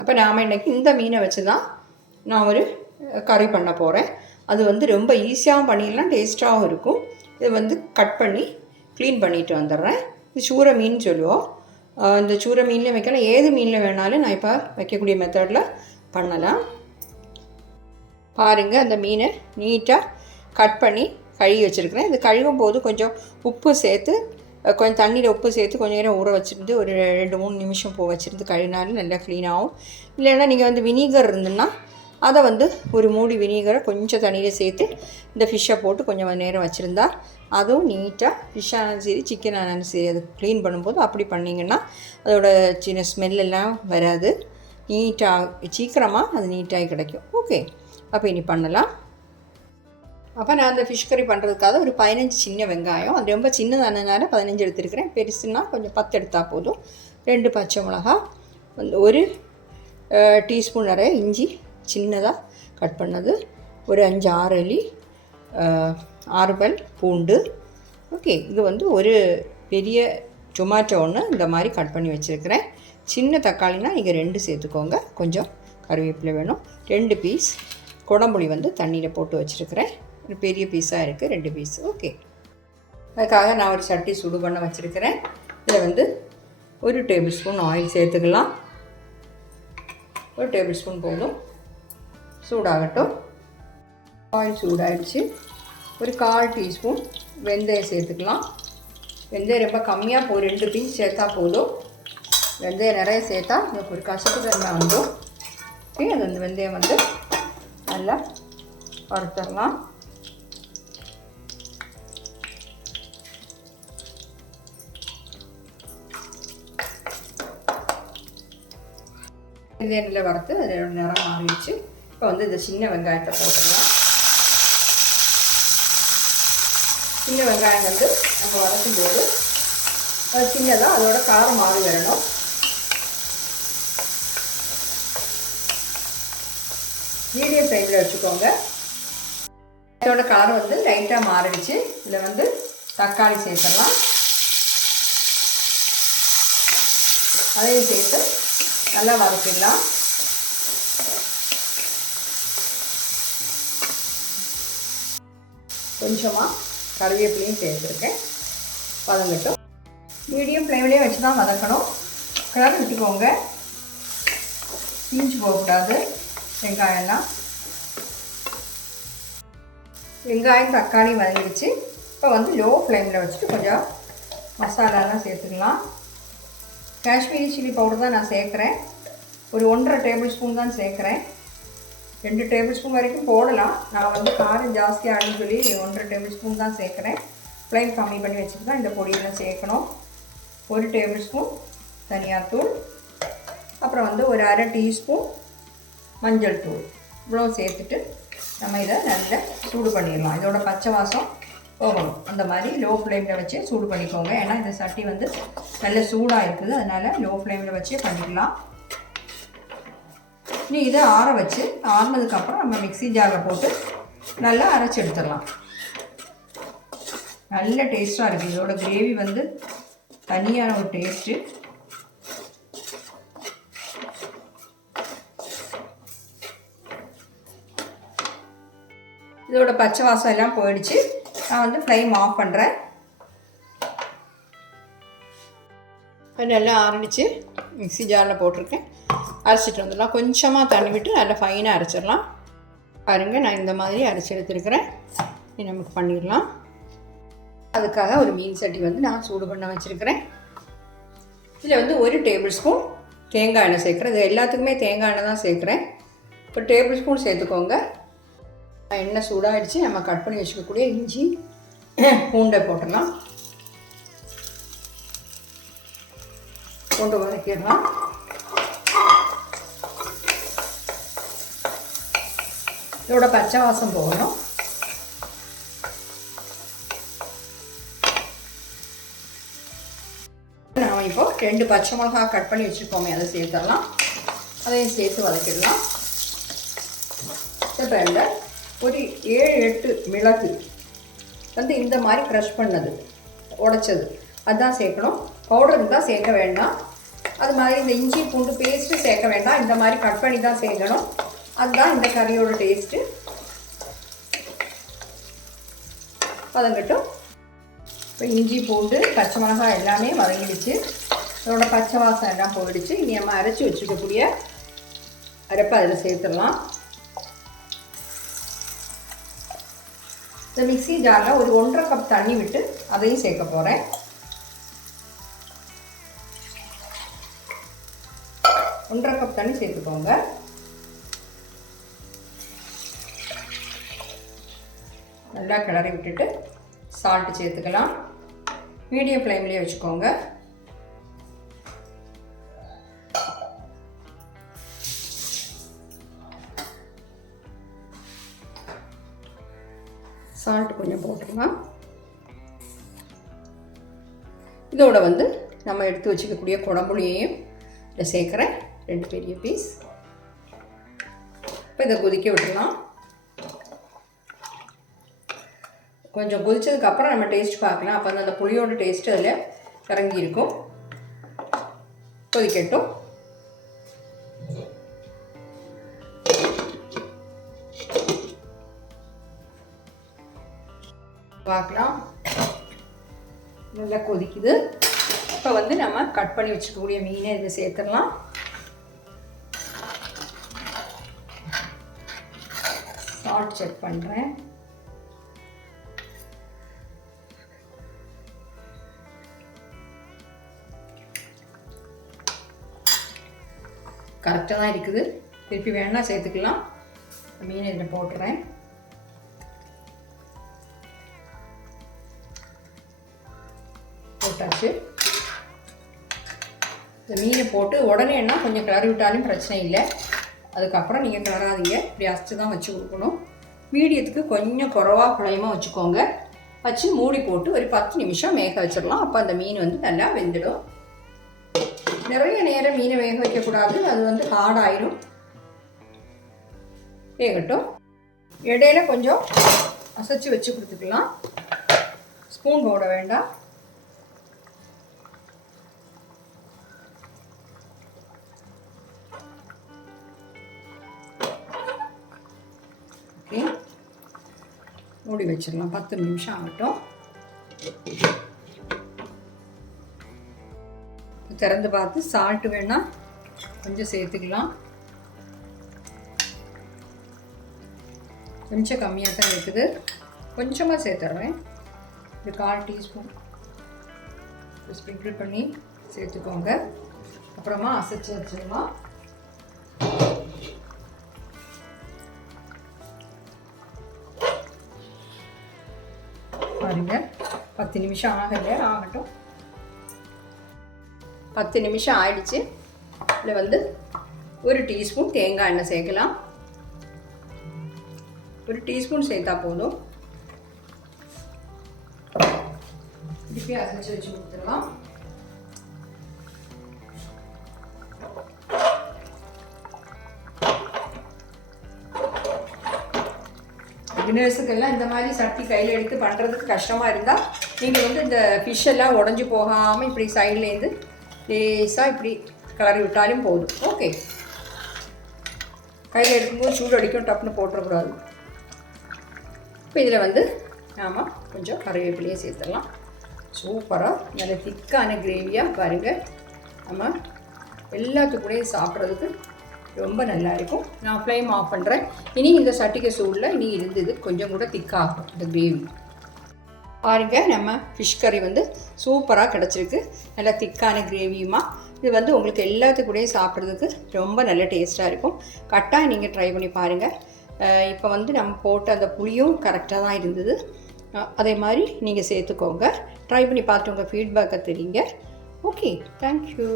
அப்போ நாம் இன்றைக்கி இந்த மீனை வச்சு தான் நான் ஒரு கறி பண்ண போகிறேன் அது வந்து ரொம்ப ஈஸியாகவும் பண்ணிடலாம் டேஸ்ட்டாகவும் இருக்கும். இது வந்து கட் பண்ணி க்ளீன் பண்ணிட்டு வந்துடுறேன். இது சூற மீன் சொல்லுவோம். இந்த சூற மீனில் வைக்கலாம். ஏது மீனில் வேணாலும் நான் இப்போ வைக்கக்கூடிய மெத்தடில் பண்ணலாம். பாருங்கள் அந்த மீனை நீட்டாக கட் பண்ணி கழுவி வச்சுருக்கிறேன். இது கழுவும் போது கொஞ்சம் உப்பு சேர்த்து கொஞ்சம் தண்ணியில் உப்பு சேர்த்து கொஞ்சம் நேரம் ஊற வச்சுருந்து ஒரு ரெண்டு மூணு நிமிஷம் போ வச்சுருந்து கழுவினாலும் நல்லா க்ளீனாகும் இல்லைன்னா நீங்கள் வந்து வினிகர் இருந்துன்னா அதை வந்து ஒரு மூடி வினிகரை கொஞ்சம் தண்ணியில் சேர்த்து இந்த ஃபிஷ்ஷை போட்டு கொஞ்சம் நேரம் வச்சுருந்தா அதுவும் நீட்டாக ஃபிஷ் ஆனாலும் சரி சிக்கன் ஆனாலும் சரி அது க்ளீன் பண்ணும்போது அப்படி பண்ணிங்கன்னா அதோட சின்ன ஸ்மெல் எல்லாம் வராது. நீட்டாக சீக்கிரமாக அது நீட்டாகி கிடைக்கும். ஓகே அப்போ இனி பண்ணலாம். அப்போ நான் அந்த ஃபிஷ் கறி பண்ணுறதுக்காக ஒரு பதினஞ்சு சின்ன வெங்காயம். அது ரொம்ப சின்னதானதுனால பதினஞ்சு எடுத்துருக்கிறேன். பெருசுன்னா கொஞ்சம் பத்து எடுத்தால் போதும். ரெண்டு பச்சை மிளகா வந்து ஒரு டீஸ்பூன் நிறைய இஞ்சி சின்னதாக கட் பண்ணது. ஒரு அஞ்சு ஆறு அள்ளி ஆறுபல் பூண்டு. ஓகே இது வந்து ஒரு பெரிய டொமேட்டோ ஒன்று இந்த மாதிரி கட் பண்ணி வச்சுருக்கிறேன். சின்ன தக்காளினா நீங்கள் ரெண்டு சேர்த்துக்கோங்க. கொஞ்சம் கருவேப்பிலை வேணும். ரெண்டு பீஸ் குடம்புளி வந்து தண்ணியில் போட்டு வச்சுருக்கிறேன். ஒரு பெரிய பீஸாக இருக்குது ரெண்டு பீஸ் ஓகே அதுக்காக நான் ஒரு சட்டி சுடு பண்ண வச்சுருக்கிறேன். இதில் வந்து ஒரு டேபிள் ஸ்பூன் ஆயில் சேர்த்துக்கலாம். ஒரு டேபிள் ஸ்பூன் போதும். சூடாகட்டும். ஆயில் சூடாயிடுச்சு. ஒரு கால் டீஸ்பூன் வெந்தயம் சேர்த்துக்கலாம். வெந்தயம் ரொம்ப கம்மியாக போ ரெண்டு பீஸ் சேர்த்தா போதும். வெந்தயம் நிறைய சேர்த்தா எனக்கு ஒரு கசப்பு தன்மை வந்துடும். அது அந்த வெந்தயம் வந்து நல்லா வறுத்தரலாம் வெந்தயம் நல்லா வறுத்து அதோட நிறம் மாறிடுச்சு இப்போ வந்து இந்த சின்ன வெங்காயத்தை போட்டுடலாம் சின்ன வெங்காயம் வந்து நம்ம வதக்கும் போது அது சின்னதாக அதோட காரம் மாறி வரணும். மீடியம் ஃப்ளேமில் வச்சுக்கோங்க. இதோட காரம் வந்து லைட்டாக மாறிடுச்சு. இதில் வந்து தக்காளி சேர்த்துடலாம். அதையும் சேர்த்து நல்லா வதக்கிடலாம். கொஞ்சமாக கருவேப்பிலையும் சேர்த்துருக்கேன். வதங்கட்டும். மீடியம் ஃப்ளேம்லேயே வச்சு தான் வதக்கணும். கிளறி விட்டுக்கோங்க தீஞ்சு போகக்கூடாது. வெங்காயம்லாம். வெங்காயம் தக்காளி வதங்கிடுச்சு. இப்போ வந்து லோ ஃப்ளேமில் வச்சுட்டு கொஞ்சம் மசாலாலாம் சேர்த்துக்கலாம். காஷ்மீரி சில்லி பவுடர் தான் நான் சேர்க்குறேன். ஒரு ஒன்றரை டேபிள் ஸ்பூன் தான் சேர்க்குறேன். ரெண்டு டேபிள் ஸ்பூன் வரைக்கும் போடலாம். நான் வந்து காரம் ஜாஸ்தியாக சொல்லி ஒன்றரை டேபிள் ஸ்பூன் தான் சேர்க்குறேன். ஃப்ளைம் கம்மி பண்ணி வச்சுட்டு தான் இந்த பொடியெல்லாம் சேர்க்கணும். ஒரு டேபிள் ஸ்பூன் தனியாத்தூள். அப்புறம் வந்து ஒரு அரை டீஸ்பூன் மஞ்சள் தூள். இவ்வளோ சேர்த்துட்டு நம்ம இதை நல்லா சூடு பண்ணிடலாம். இதோட பச்சை வாசம் போகணும். அந்த மாதிரி லோ ஃப்ளேமில் வச்சு சூடு பண்ணிக்கோங்க. ஏன்னா இந்த சட்டி வந்து நல்ல சூடாக இருக்குது. அதனால் லோ ஃப்ளேமில் வச்சு பண்ணிக்கலாம். நீ இதை ஆற வச்சு ஆறினதுக்கப்புறம் நம்ம மிக்ஸி ஜாரில் போட்டு நல்லா அரைச்சி எடுத்துடலாம். நல்ல டேஸ்ட்டாக இருக்குது இதோட கிரேவி வந்து தனியான ஒரு டேஸ்ட்டு இதோட பச்சை வாசம் எல்லாம் போயிடுச்சு. நான் வந்து ஃப்ளைம் ஆஃப் பண்ணுறேன் நல்லா ஆரம்பிச்சு மிக்ஸி ஜாரில் போட்டிருக்கேன். அரைச்சிட்டு வந்துடலாம். கொஞ்சமாக தண்ணி விட்டு நல்லா ஃபைனாக அரைச்சிடலாம். பாருங்கள் நான் இந்த மாதிரி அரைச்சி எடுத்துருக்கிறேன். நமக்கு பண்ணிடலாம். அதுக்காக ஒரு மீன் சட்டி வந்து நான் சூடு பண்ண வச்சுருக்கிறேன். இதில் வந்து ஒரு டேபிள் ஸ்பூன் தேங்காய் எண்ணெய் சேர்க்குறேன். இது எல்லாத்துக்குமே தேங்காய் எண்ணெய் தான் சேர்க்குறேன். ஒரு டேபிள் ஸ்பூன் சேர்த்துக்கோங்க. எண்ணெய் சூடாகிடுச்சு நம்ம கட் பண்ணி வச்சுக்கக்கூடிய இஞ்சி பூண்டை போட்டுடலாம். பூண்டு வதக்கிடலாம். இதோட பச்சை வாசம் போகணும் நாம் இப்போ ரெண்டு பச்சை மிளகா கட் பண்ணி வச்சுருக்கோமே அதை சேர்த்துடலாம். அதையும் சேர்த்து வதக்கிடலாம். இப்போ ஒரு ஏழு எட்டு மிளகு வந்து இந்த மாதிரி க்ரஷ் பண்ணது உடைச்சது. அதுதான் சேர்க்கணும். பவுடர் இருந்தால் சேர்க்க வேண்டாம். அது மாதிரி இந்த இஞ்சி பூண்டு பேஸ்ட்டு சேர்க்க வேண்டாம். இந்த மாதிரி கட் பண்ணி தான் சேர்க்கணும். அதுதான் இந்த கறியோட டேஸ்ட்டு வதங்கட்டும். இப்போ இஞ்சி பூண்டு பச்சை மிளகாய் எல்லாமே வதங்கிடுச்சு. அதோட பச்சை வாசம் எல்லாம் போயிடுச்சு. இனி நம்ம அரைச்சி வச்சுக்கக்கூடிய அரைப்பை அதில் சேர்த்துடலாம். இந்த மிக்ஸி ஜாரில் ஒரு ஒன்றரை கப் தண்ணி விட்டு அதையும் சேர்க்க போகிறேன் ஒன்றரை கப் தண்ணி சேர்த்துக்கோங்க. நல்லா கிளறி விட்டுட்டு சால்ட்டு சேர்த்துக்கலாம். மீடியம் ஃப்ளேம்லேயே வச்சுக்கோங்க. சால்ட் கொஞ்சம் போட்டுக்கலாம் இதோட வந்து நம்ம எடுத்து வச்சுக்கக்கூடிய குடம்புளியையும் இதை சேர்க்குறேன் ரெண்டு பெரிய பீஸ் இப்போ இதை கொதிக்க விட்டுலாம் கொஞ்சம் கொதித்ததுக்கப்புறம் நம்ம டேஸ்ட் பார்க்கலாம். அப்போ அந்த புளியோட டேஸ்ட் அதில் இறங்கி இருக்கும் கொதிக்கட்டும். பார்க்கலாம். நல்லா கொதிக்குது. இப்போ வந்து நம்ம கட் பண்ணி வச்சுக்கக்கூடிய மீனை இதில் சேர்த்துடலாம். சால்ட் செக் பண்ணுறேன் கரெக்டாக தான் இருக்குது. திருப்பி வேணால் சேர்த்துக்கலாம். மீன் இதில் போட்டுறேன். போட்டாச்சு இந்த மீனை போட்டு உடனே என்ன கொஞ்சம் கிளறி விட்டாலும் பிரச்சனை இல்லை. அதுக்கப்புறம் நீங்கள் கிளறாதீங்க. இப்படி அரைச்சி தான் வச்சு கொடுக்கணும். மீடியத்துக்கு கொஞ்சம் குறவாக குழையமாக வச்சுக்கோங்க. வச்சு மூடி போட்டு ஒரு பத்து நிமிஷம் வேக வச்சிடலாம். அப்போ அந்த மீன் வந்து நல்லா வெந்துடும். நிறைய நேரம் மீனை வேக வைக்கக்கூடாது. அது வந்து ஹார்டாயிரும். வேகட்டும். இடையில கொஞ்சம் அசைச்சு வச்சு கொடுத்துக்கலாம். ஸ்பூன் போட வேண்டாம். மூடி வச்சிடலாம். பத்து நிமிஷம் ஆகட்டும். திறந்து பார்த்து சால்ட்டு வேணால் கொஞ்சம் சேர்த்துக்கலாம். கொஞ்சம் கம்மியாக தான் இருக்குது. கொஞ்சமாக சேர்த்துடுறேன் ஒரு கால் டீஸ்பூன். ஸ்ப்ரிங்கிள் பண்ணி சேர்த்துக்கோங்க. அப்புறமா அசைச்சு வச்சிடலாம். பாருங்க. பத்து நிமிஷம் ஆகலை ஆகட்டும். பத்து நிமிஷம் ஆயிடுச்சு. இதில் வந்து ஒரு டீஸ்பூன் தேங்காய் எண்ணெய் சேர்க்கலாம். ஒரு டீஸ்பூன் சேர்த்தா போதும். திருப்பி அசைச்சு வச்சு கொடுத்துடலாம். பிகினர்ஸுக்கெல்லாம் இந்த மாதிரி சட்டி கையில் எடுத்து பண்ணுறதுக்கு கஷ்டமாக இருந்தால் நீங்கள் வந்து இந்த ஃபிஷ் எல்லாம் உடஞ்சி போகாமல் இப்படி சைட்லேருந்து லேசாக இப்படி கிளறி விட்டாலும் போதும். ஓகே கையில் எடுக்கும்போது சூடு அடிக்கும் டப்புன்னு போட்டுறக்கூடாது. இப்போ இதில் வந்து நாம் கொஞ்சம் கறிவேப்பிலையே சேர்த்துடலாம். சூப்பராக நல்ல திக்கான கிரேவியாக பாருங்கள் நம்ம எல்லாத்துக்கூடையும் சாப்பிட்றதுக்கு ரொம்ப நல்லா இருக்கும் நான் ஃப்ளேம் ஆஃப் பண்ணுறேன் இனி இந்த சட்டிகை சூடில் இனி இருந்தது கொஞ்சம் கூட திக்காகும் இந்த கிரேவி பாருங்க நம்ம ஃபிஷ் கறி வந்து சூப்பராக கிடச்சிருக்கு. நல்லா திக்கான கிரேவியுமா இது வந்து உங்களுக்கு எல்லாத்துக்கூடயும் சாப்பிட்றதுக்கு ரொம்ப நல்ல டேஸ்ட்டாக இருக்கும். கட்டாயம் நீங்கள் ட்ரை பண்ணி பாருங்கள் இப்போ வந்து நம்ம போட்ட அந்த புளியும் கரெக்டாக தான் இருந்தது. அதே மாதிரி நீங்கள் சேர்த்துக்கோங்க. ட்ரை பண்ணி பார்த்து உங்கள் ஃபீட்பேக்கை தெரியுங்க. Okay thank you